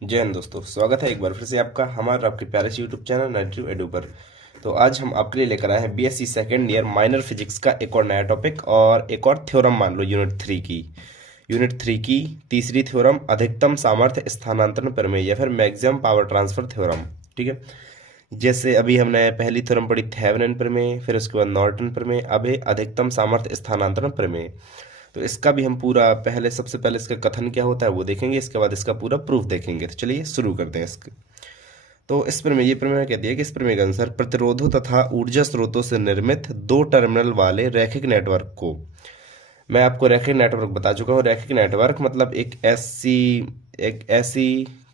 जय हिंद दोस्तों, स्वागत है एक बार फिर से आपका हमारा आपके प्यारे से यूट्यूब चैनल नेटिव एडू पर। तो आज हम आपके लिए लेकर आए हैं BSc second year minor physics का एक और नया टॉपिक और एक और थ्योरम मान लो यूनिट 3 की तीसरी थ्योरम अधिकतम सामर्थ्य स्थानांतरण प्रमेय या फिर मैक्सिमम पावर ट्रांसफर थ्योरम। ठीक है। जैसे अभी हमने पहली थ्योरम पढ़ी थेवेनिन प्रमेय, फिर उसके बाद नॉर्टन प्रमेय, अब है अधिकतम सामर्थ्य स्थानांतरण प्रमेय। तो इसका भी हम पूरा पहले सबसे पहले इसका कथन क्या होता है वो देखेंगे, इसके बाद इसका पूरा प्रूफ देखेंगे। तो चलिए शुरू करते हैं इसके। तो इस प्रमेय ये प्रमेय कहती है कि इस प्रमेय के अनुसार प्रतिरोधों तथा ऊर्जा स्रोतों से निर्मित दो टर्मिनल वाले रैखिक नेटवर्क को, मैं आपको रैखिक नेटवर्क बता चुका हूँ। रैखिक नेटवर्क मतलब एक ऐसी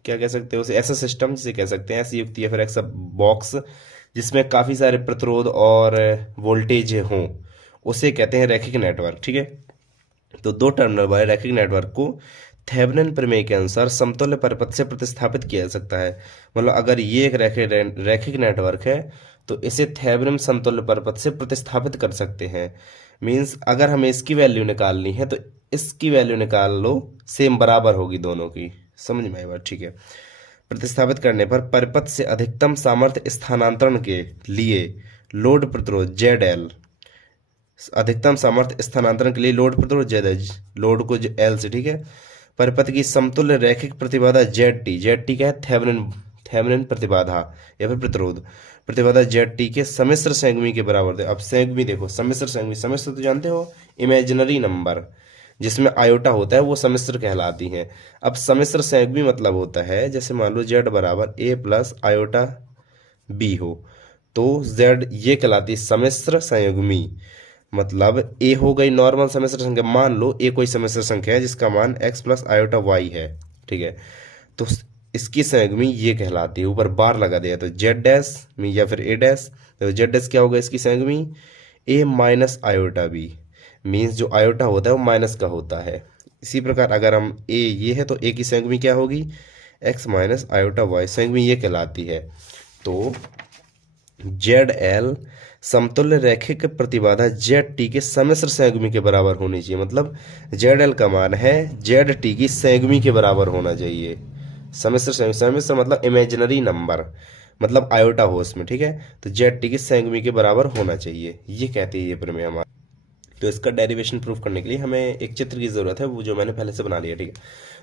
क्या कह सकते हो उसे, ऐसा सिस्टम जिसे कह सकते हैं ऐसी युक्ति या फिर ऐसा बॉक्स जिसमें काफ़ी सारे प्रतिरोध और वोल्टेज हों, उसे कहते हैं रैखिक नेटवर्क। ठीक है। तो दो टर्मिनल वाले रैखिक नेटवर्क को थेवेनिन प्रमेय के अनुसार समतुल्य परिपथ से प्रतिस्थापित किया जा सकता है। मतलब अगर ये एक रैखिक नेटवर्क है तो इसे थेवेनिन समतुल्य परिपथ से प्रतिस्थापित कर सकते हैं। मींस अगर हमें इसकी वैल्यू निकालनी है तो इसकी वैल्यू निकाल लो, सेम बराबर होगी दोनों की। समझ में आई बात? ठीक है। प्रतिस्थापित करने पर परिपथ से अधिकतम सामर्थ्य स्थानांतरण के लिए लोड प्रतिरोध जेड एल, अधिकतम सामर्थ्य स्थानांतरण के लिए लोड प्रतिरोध जेड एच, लोड को एल से, ठीक है, परिपथ की समतुल्य रैखिक प्रतिबाधा जेड टी क्या है? थेवेनिन प्रतिबाधा या फिर प्रतिरोध प्रतिबाधा जेड टी के सम्मिश्र संयुग्मी के बराबर है। अब संयुग्मी देखो, सम्मिश्र तो जानते हो, इमेजिनरी नंबर जिसमें आयोटा होता है वो सम्मिश्र कहलाती हैं। अब सम्मिश्र संयुग्मी मतलब होता है जैसे मान लो जेड बराबर ए प्लस आयोटा बी हो, तो जेड ये कहलाती है सम्मिश्र संयुग्मी। मतलब ए हो गई नॉर्मल सम्मिश्र संख्या, मान लो ए कोई सम्मिश्र संख्या है जिसका मान एक्स प्लस आयोटा वाई है। ठीक है। तो इसकी संयुग्मी ये कहलाती है, ऊपर बार लगा दिया तो जेड डैश में या फिर ए डैश, तो जेड डैश क्या होगा इसकी संयुग्मी? ए माइनस आयोटा बी। मीन्स जो आयोटा होता है वो माइनस का होता है। इसी प्रकार अगर हम ए ये है तो ए की संयुग्मी क्या होगी? एक्स माइनस आयोटा वाई, संयुग्मी ये कहलाती है। तो जेड एल समतुल्य रैखिक प्रतिबाधा जेड टी के सम्मिश्र संयुग्मी के बराबर होनी चाहिए। मतलब जेड एल का मान है जेड टी की संयुग्मी के बराबर होना चाहिए। सम्मिश्र मतलब इमेजिनरी नंबर, मतलब आयोटा हो उसमें। ठीक है। तो जेड टी की संयुग्मी के बराबर होना चाहिए, ये कहती है ये प्रमेय हमारा। तो इसका डेरिवेशन प्रूफ करने के लिए हमें एक चित्र की ज़रूरत है, वो जो मैंने पहले से बना लिया। ठीक है।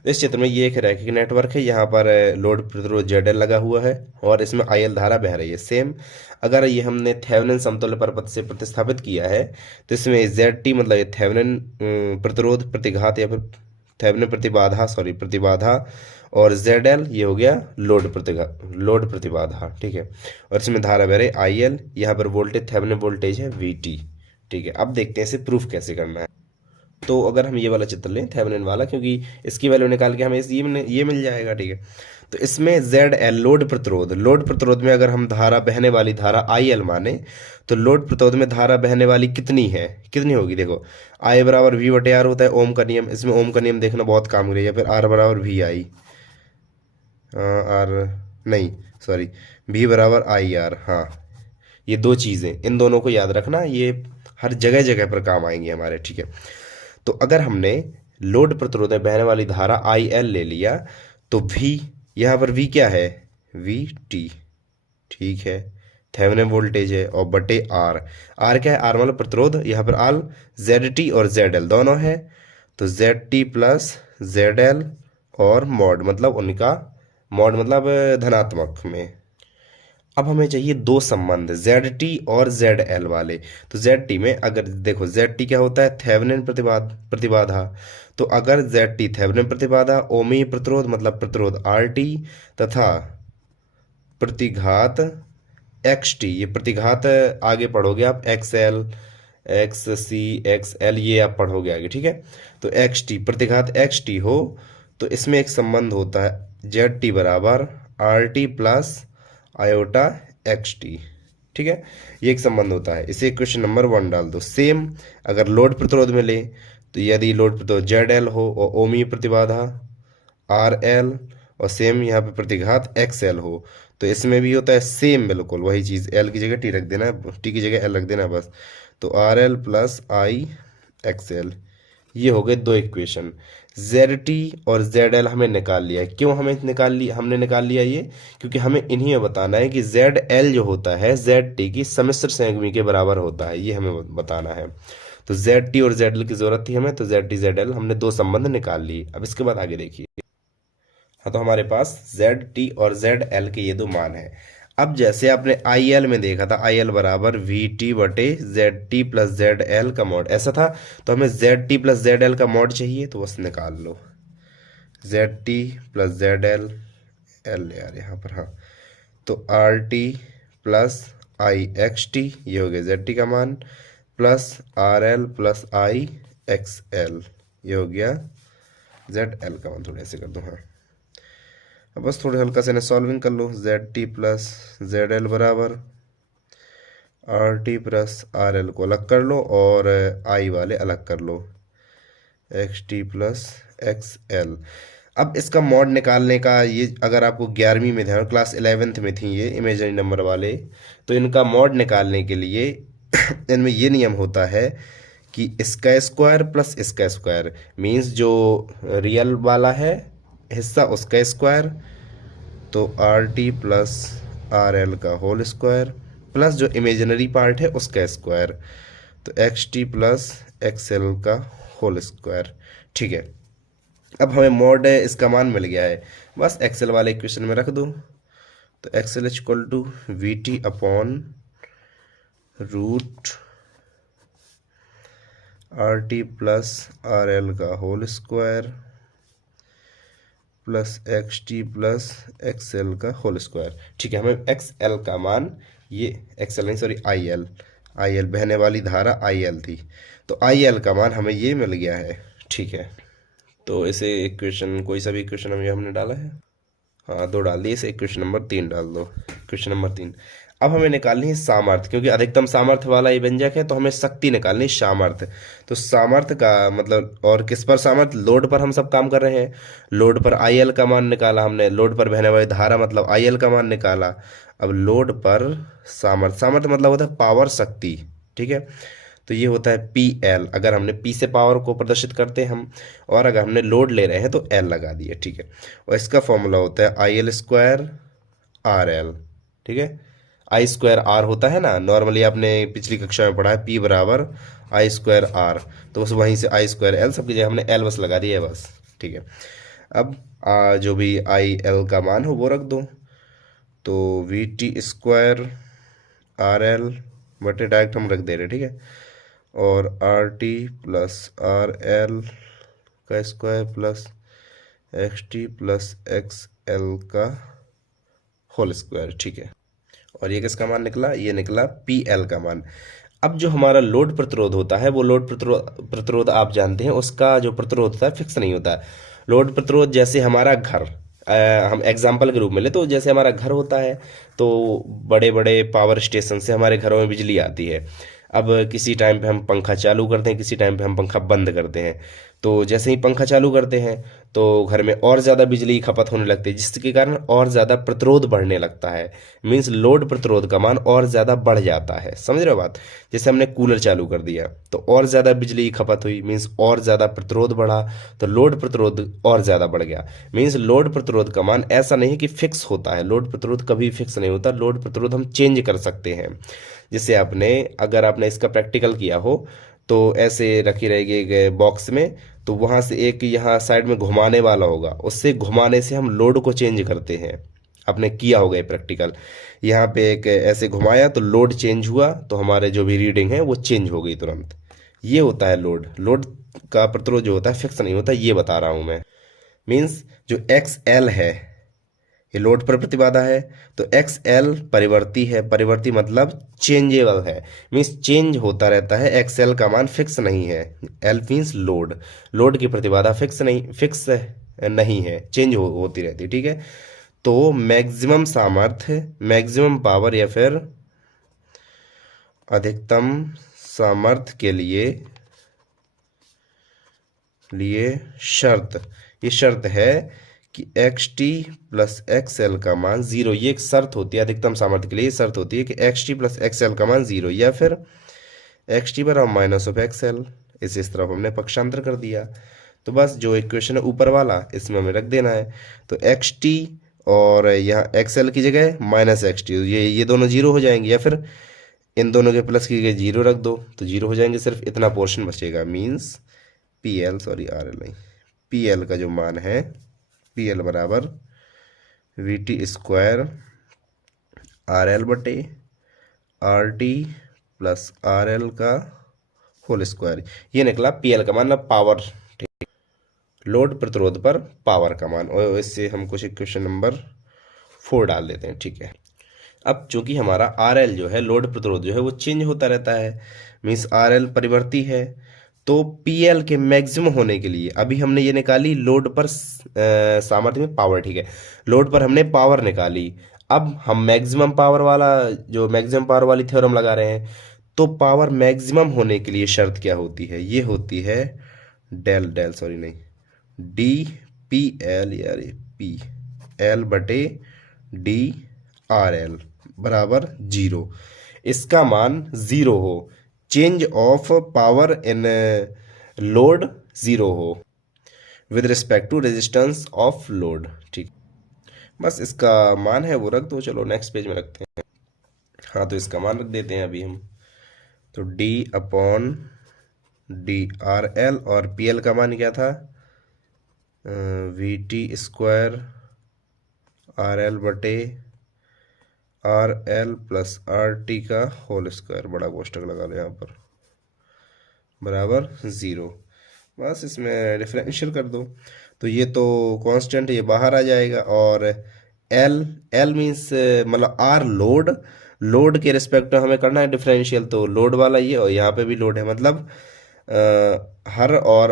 तो इस चित्र में ये एक रैखिक नेटवर्क है, यहाँ पर लोड प्रतिरोध जेड एल लगा हुआ है और इसमें आई एल धारा बह रही है। सेम अगर ये हमने थेवेनिन समतुल्य परिपथ से प्रतिस्थापित किया है तो इसमें जेड टी मतलब ये थेवेनिन प्रतिरोध प्रतिघात या फिर थेवेनिन प्रतिबाधा और जेड एल ये हो गया लोड प्रतिबाधा। ठीक है। और इसमें धारा बह रही आई एल, यहाँ पर वोल्टेज थेवेनिन वोल्टेज है वी टी। ठीक है। अब देखते हैं इसे प्रूफ कैसे करना है। तो अगर हम ये वाला चित्र लें थेवेनिन वाला, क्योंकि इसकी वैल्यू निकाल के हमें ये मिल जाएगा। ठीक है। तो इसमें जेड एल लोड प्रतिरोध में अगर हम धारा बहने वाली धारा आई एल माने तो लोड प्रतिरोध में धारा बहने वाली कितनी होगी? देखो आई बराबर वी बटे आर होता है, ओम का नियम। इसमें ओम का नियम देखना बहुत काम करेगा। या फिर आर बराबर वी आई आर नहीं सॉरी वी बराबर आई आर। हाँ, ये दो चीज़ें, इन दोनों को याद रखना, ये हर जगह जगह पर काम आएंगे हमारे। ठीक है। तो अगर हमने लोड प्रतिरोध में बहने वाली धारा आई एल ले लिया तो वी, यहाँ पर वी क्या है? We T. ठीक है। थेवेनिन वोल्टेज है और बटे आर, आर क्या है? आर मतलब प्रतिरोध, यहाँ पर आल जेड टी और जेड एल दोनों है, तो Z T plus Z L और मॉड मतलब उनका मॉड मतलब धनात्मक में। अब हमें चाहिए दो संबंध जेड टी और जेड एल वाले। तो जेड टी में अगर देखो जेड टी क्या होता है? थेवेनिन प्रतिबाधा। तो अगर जेड टी थेवेनिन प्रतिबाधा, ओमी प्रतिरोध मतलब प्रतिरोध आर टी तथा प्रतिघात एक्स टी, ये प्रतिघात आगे पढ़ोगे आप, एक्स एल एक्स सी एक्स एल ये आप पढ़ोगे आगे। ठीक है। तो एक्स टी प्रतिघात एक्स टी हो तो इसमें एक संबंध होता है जेड टी बराबर R T plus iota x T. ठीक है। ये एक संबंध होता है, इसे क्वेश्चन नंबर 1 डाल दो। सेम अगर लोड प्रतिरोध में ले तो यदि लोड प्रतिरोध जेड एल हो और ओमी प्रतिबाधा आर एल और सेम यहाँ पे प्रतिघात एक्स एल हो तो इसमें भी होता है सेम, बिल्कुल वही चीज़। एल की जगह टी रख देना, टी की जगह एल रख देना बस। तो R L plus I X L, ये हो गए दो इक्वेशन। जेड टी और जेड एल हमें निकाल लिया है। क्यों हमने निकाल लिया ये, क्योंकि हमें इन्हीं में बताना है कि जेड एल जो होता है जेड टी की सम्मिश्र संयुग्मी के बराबर होता है, ये हमें बताना है। तो जेड टी और जेड एल की जरूरत थी हमें, तो जेड टी जेड एल हमने दो संबंध निकाल लिए। अब इसके बाद आगे देखिए। हाँ, तो हमारे पास जेड टी और जेड एल के ये दो मान है। अब जैसे आपने आई एल में देखा था, आई एल बराबर वी टी बटे Z T plus Z L का मॉड ऐसा था, तो हमें Z T plus Z L का मॉड चाहिए, तो बस निकाल लो Z T plus Z L, L यार यहाँ पर, हाँ, तो R T plus I X T, ये हो गया जेड टी का मान, plus R L plus I X L, ये हो गया जेड एल का मान। थोड़े ऐसे कर दो, हाँ। अब बस थोड़े हल्का से इन्हें सॉल्विंग कर लो। Z T plus Z L बराबर R T plus R L को अलग कर लो और आई वाले अलग कर लो, X T plus X L. अब इसका मॉड निकालने का, ये अगर आपको 11वीं में ध्यान, क्लास 11th में थी ये इमेजनरी नंबर वाले, तो इनका मॉड निकालने के लिए इनमें ये नियम होता है कि इसका स्क्वायर प्लस इसका स्क्वायर, मीन्स जो रियल वाला है हिस्सा उसका स्क्वायर, तो R T plus R L का होल स्क्वायर, प्लस जो इमेजिनरी पार्ट है उसका स्क्वायर, तो x T plus X L का होल स्क्वायर। ठीक है, अब हमें मॉड इसका मान मिल गया है, बस एक्सेल वाले इक्वेशन में रख दो। तो X L equal to V T upon root R T plus R L का whole square plus X T plus X L का होल स्क्वायर। ठीक है, हमें एक्स एल का मान, ये एक्स एल नहीं सॉरी आई एल बहने वाली धारा आई एल थी, तो आई एल का मान हमें ये मिल गया है। ठीक है, तो इसे इक्वेशन, कोई सा भी इक्वेशन हमने डाला है, हाँ दो डाल दिए, इसे इक्वेशन नंबर 3 डाल दो, इक्वेशन नंबर 3। अब हमें निकालनी है सामर्थ्य, क्योंकि अधिकतम सामर्थ्य वाला ये व्यंजक है, तो हमें शक्ति निकालनी है सामर्थ्य। तो सामर्थ्य का मतलब, और किस पर सामर्थ्य, लोड पर हम सब काम कर रहे हैं। लोड पर आई एल का मान निकाला हमने, लोड पर बहने वाली धारा मतलब आई एल का मान निकाला। अब लोड पर सामर्थ्य मतलब होता है पावर, शक्ति। ठीक है, तो ये होता है पी एल, अगर हमने पी से पावर को प्रदर्शित करते हैं हम, और अगर हमने लोड ले रहे हैं तो एल लगा दिए। ठीक है, और इसका फॉर्मूला होता है I L square R L. ठीक है, आई स्क्वायर आर होता है ना, नॉर्मली आपने पिछली कक्षा में पढ़ा है, पी बराबर आई स्क्वायर आर, तो बस वहीं से आई स्क्वायर एल, सबकी जगह हमने एल बस लगा दिया है बस। ठीक है, अब जो भी आई एल का मान हो वो रख दो, तो V T square R L बटे डायरेक्ट हम रख दे रहे। ठीक है, और R T plus R L का square plus X T plus X L का होल स्क्वायर। ठीक है, और ये किसका मान निकला, ये निकला पी एल का मान। अब जो हमारा लोड प्रतिरोध होता है, वो लोड प्रतिरोध आप जानते हैं, उसका जो प्रतिरोध होता है फिक्स नहीं होता है। लोड प्रतिरोध जैसे हमारा घर, हम एग्जाम्पल के रूप में ले, तो जैसे हमारा घर होता है, तो बड़े बड़े पावर स्टेशन से हमारे घरों में बिजली आती है। अब किसी टाइम पे हम पंखा चालू करते हैं, किसी टाइम पे हम पंखा बंद करते हैं, तो जैसे ही पंखा चालू करते हैं तो घर में और ज़्यादा बिजली की खपत होने लगती है, जिसके कारण और ज़्यादा प्रतिरोध बढ़ने लगता है। मीन्स लोड प्रतिरोध का मान और ज़्यादा बढ़ जाता है, समझ रहे हो बात। जैसे हमने कूलर चालू कर दिया तो और ज़्यादा बिजली की खपत हुई, मीन्स और ज़्यादा प्रतिरोध बढ़ा, तो लोड प्रतिरोध और ज़्यादा बढ़ गया। मीन्स लोड प्रतिरोध का मान ऐसा नहीं कि फिक्स होता है, लोड प्रतिरोध कभी फिक्स नहीं होता, लोड प्रतिरोध हम चेंज कर सकते हैं। जैसे अगर आपने इसका प्रैक्टिकल किया हो, तो ऐसे रखी रहेगी एक बॉक्स में, तो वहां से एक यहाँ साइड में घुमाने वाला होगा, उससे घुमाने से हम लोड को चेंज करते हैं। आपने किया होगा ये प्रैक्टिकल, यहाँ पे एक ऐसे घुमाया तो लोड चेंज हुआ, तो हमारे जो भी रीडिंग है वो चेंज हो गई तुरंत। ये होता है लोड। लोड का प्रतिरोध जो होता है फिक्स नहीं होता, ये बता रहा हूं मैं। मीन्स जो एक्स एल है ये लोड पर प्रतिबाधा है, तो एक्स एल परिवर्ती है, परिवर्ती मतलब चेंजेबल है, मीन्स चेंज होता रहता है, एक्स एल का मान फिक्स नहीं है। एल मीन्स लोड, लोड की प्रतिबाधा फिक्स नहीं है, चेंज होती रहती है। ठीक है, तो मैक्सिमम सामर्थ्य, मैक्सिमम पावर या फिर अधिकतम सामर्थ्य के लिए ये शर्त है कि x T plus X L का मान 0, ये एक शर्त होती है अधिकतम सामर्थ्य के लिए। शर्त होती है कि x T plus X L का मान 0, या फिर एक्स टी बराबर माइनस ऑफ एक्स एल, इस तरफ हमने पक्षांतर कर दिया, तो बस जो इक्वेशन है ऊपर वाला इसमें हमें रख देना है। तो एक्स टी और यहाँ एक्स एल की जगह माइनस एक्स टी, ये दोनों जीरो हो जाएंगे, या फिर इन दोनों के प्लस की जगह जीरो रख दो तो जीरो हो जाएंगे, सिर्फ इतना पोर्शन बचेगा। Means P L, sorry R L नहीं, पी एल का जो मान है, पी एल बराबर V T square R L बटे R T plus R L का होल स्क्वायर। ये निकला पी एल का मान, ना पावर, लोड प्रतिरोध पर पावर का मान। और इससे हम कुछ इक्वेशन नंबर 4 डाल देते हैं, ठीक है। अब चूंकि हमारा आर एल जो है, लोड प्रतिरोध जो है वो चेंज होता रहता है, मीन्स आर एल परिवर्ती है, तो पी एल के मैक्सिमम होने के लिए अभी हमने ये निकाली लोड पर सामर्थ्य में पावर, ठीक है, लोड पर हमने पावर निकाली। अब हम मैक्सिमम पावर वाला, जो मैक्सिमम पावर वाली थ्योरम लगा रहे हैं, तो पावर मैक्सिमम होने के लिए शर्त क्या होती है, ये होती है डेल डेल सॉरी नहीं डी पी एल, यार पी एल बटे डी आर एल बराबर जीरो। इसका मान जीरो हो, change of power in load zero हो with respect to resistance of load, ठीक। बस इसका मान है वो रख दो, चलो नेक्स्ट पेज में रखते हैं। हाँ, तो इसका मान रख देते हैं अभी हम। तो D upon D R L, और पी एल का मान क्या था, V T square R L बटे R L plus R T का होल स्क्वायर, बड़ा कोष्टक लगा लो यहाँ पर, बराबर ज़ीरो। बस इसमें डिफरेंशियल कर दो, तो ये तो कांस्टेंट, ये बाहर आ जाएगा, और एल, एल मीन्स मतलब आर लोड, लोड के रिस्पेक्ट में हमें करना है डिफरेंशियल, तो लोड वाला ये, और यहाँ पे भी लोड है, मतलब हर और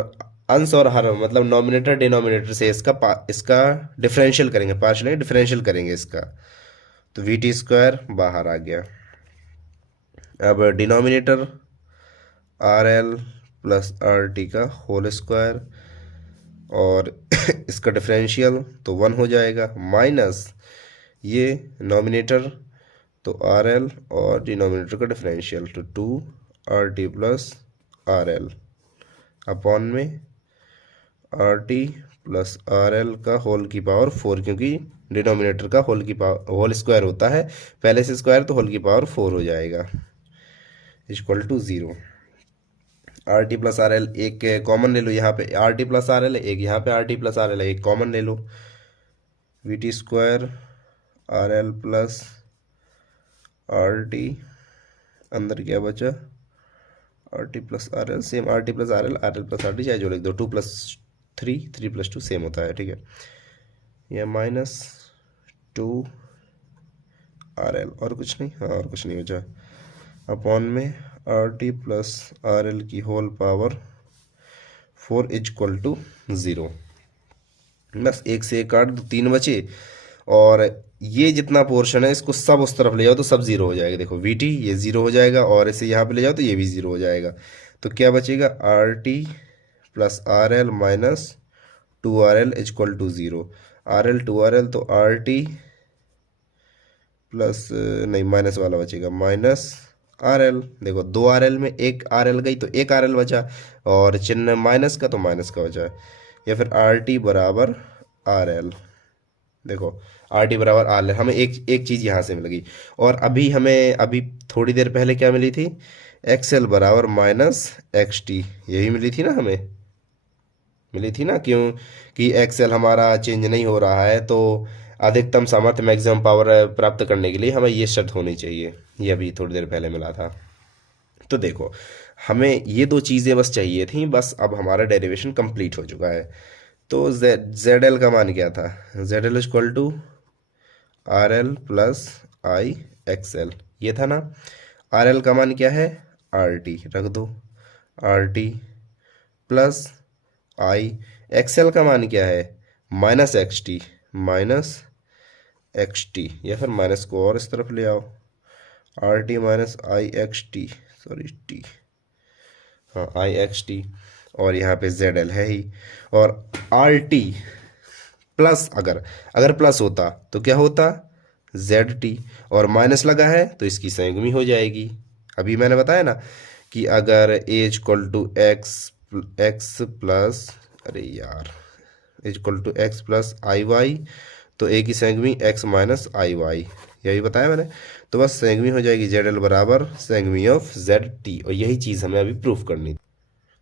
अंश और हर, मतलब नॉमिनेटर डिनोमिनेटर से इसका डिफरेंशियल करेंगे, पार्शियल डिफरेंशियल करेंगे इसका, तो वी टी स्क्वायर बाहर आ गया। अब denominator are L plus R T का होल स्क्वायर, और इसका डिफरेंशियल तो 1 हो जाएगा, माइनस ये नॉमिनेटर तो आर एल और डिनोमिनेटर का डिफरेंशियल तो 2 R T plus R L upon में R T plus R L का होल की पावर 4, क्योंकि डिनोमिनेटर का होल की पावर होल स्क्वायर होता है पहले से स्क्वायर, तो होल की पावर 4 हो जाएगा, equal to 0। R T plus R L एक कॉमन ले लो, यहाँ पे R T plus R L है, एक यहाँ पे R T plus R L है, एक कॉमन ले लो, V T square R L plus R T, अंदर क्या बचा, R T plus R L, same R T plus R L plus R T, चाहे जो लिख दो, 2 प्लस 3, 3 प्लस 2 सेम होता है, ठीक है। यह माइनस 2 आर एल, और कुछ नहीं, हाँ और कुछ नहीं बचा, अपॉन में R T plus R L की होल पावर 4 इक्वल टू 0। बस एक से एक काट दो, 3 बचे, और ये जितना पोर्शन है इसको सब उस तरफ ले जाओ तो सब 0 हो जाएगा। देखो वी टी ये 0 हो जाएगा, और इसे यहाँ पे ले जाओ तो ये भी 0 हो जाएगा, तो क्या बचेगा, R T plus R L minus 2 R L equal to 0। R L 2 R L, तो आर टी प्लस नहीं माइनस वाला बचेगा, माइनस आर एल। देखो 2 आर एल में एक आर एल गई तो एक आर एल बचा, और चिन्ह माइनस का तो माइनस का बचा, या फिर आर टी बराबर आर एल। देखो आर टी बराबर आर एल, हमें एक चीज़ यहाँ से मिल गई, और अभी हमें अभी थोड़ी देर पहले क्या मिली थी, एक्स एल बराबर माइनस एक्स टी, यही मिली थी ना, हमें मिली थी ना, क्यों कि एक्स एल हमारा चेंज नहीं हो रहा है, तो अधिकतम सामर्थ्य मैक्सिमम पावर प्राप्त करने के लिए हमें ये शर्त होनी चाहिए, ये अभी थोड़ी देर पहले मिला था। तो देखो हमें ये 2 चीज़ें बस चाहिए थी, बस अब हमारा डेरिवेशन कंप्लीट हो चुका है। तो जेड एल का मान क्या था, Z L equal to R L plus I X L, ये था ना। आर एल का मान क्या है, आर टी रख दो, are T plus I, X L का मान क्या है, minus x T, minus x T, या फिर माइनस को और इस तरफ ले आओ, आर टी माइनस आई एक्स टी, सॉरी टी, हाँ आई एक्स टी, और यहाँ पे जेड एल है ही, और आर टी प्लस, अगर प्लस होता तो क्या होता, जेड टी, और माइनस लगा है तो इसकी संयुग्मी हो जाएगी। अभी मैंने बताया ना कि अगर A equal to X plus अरे यार, is equal to X plus I Y, तो ए की सेंगवी एक्स माइनस आई वाई, यही बताया मैंने। तो बस सेंगवी हो जाएगी जेड एल बराबर सेंगवी ऑफ जेड टी, और यही चीज़ हमें अभी प्रूफ करनी थी।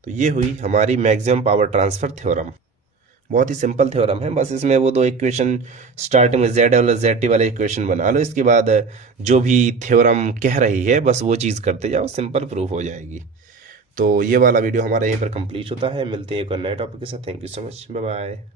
तो ये हुई हमारी मैक्सिमम पावर ट्रांसफर थ्योरम। बहुत ही सिंपल थ्योरम है, बस इसमें वो दो इक्वेशन स्टार्टिंग में जेड एल और जेड टी वाले इक्वेशन बना लो, इसके बाद जो भी थ्योरम कह रही है बस वो चीज़ करते जाओ, सिंपल प्रूफ हो जाएगी। तो ये वाला वीडियो हमारा यहीं पर कंप्लीट होता है, मिलते हैं एक और नए टॉपिक के साथ। Thank you so much, bye bye.